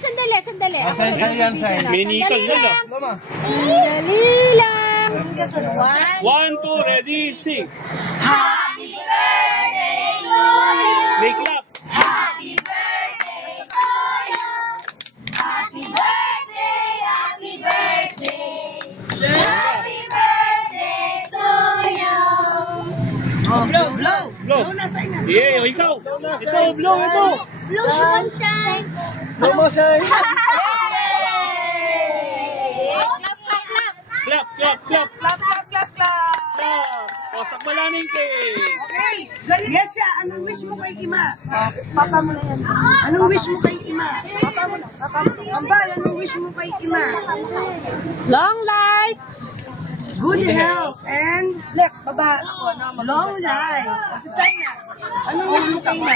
Sandali. Sign. Minikan na lang. Sandali lang. 1, 2, ready, sing. Happy birthday to you. Make clap. Happy birthday to you. Happy birthday, happy birthday. Happy birthday to you. Oh, blow. Blow. Yeah, ikaw. Ito, blow, ito. Blow sunshine. Blow mo, sign. Clap. O, sakbalaning cake. Okay. Yes, siya. Anong wish mo kay Ima? Papa mo na yan. Anong wish mo kay Ima? Papa mo na. Ambal, anong wish mo kay Ima? Long life. Good health and Baba. long life. Sign na. Anong wish mo kay Ima?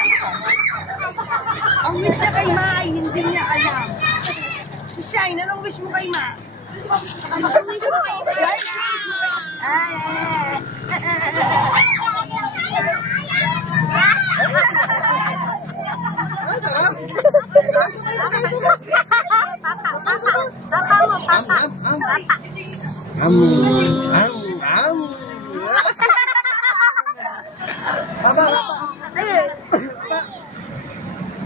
Ang wish niya kay Ima ay hindi niya alam. Si Shine, anong wish mo kay Ima? Shine!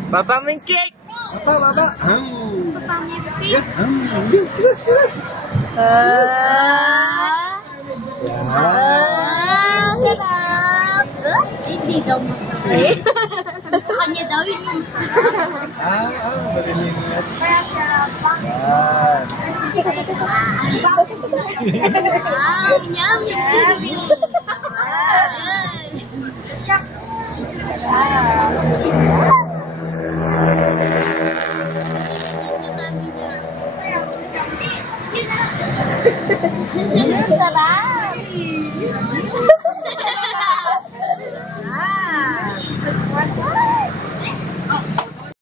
Papa mo yung cake. Baba. Bilis. Hindi daw masakit. Sa kanya daw yun yung masakit. Magaling yan. Kaya siya yummy. Sarap.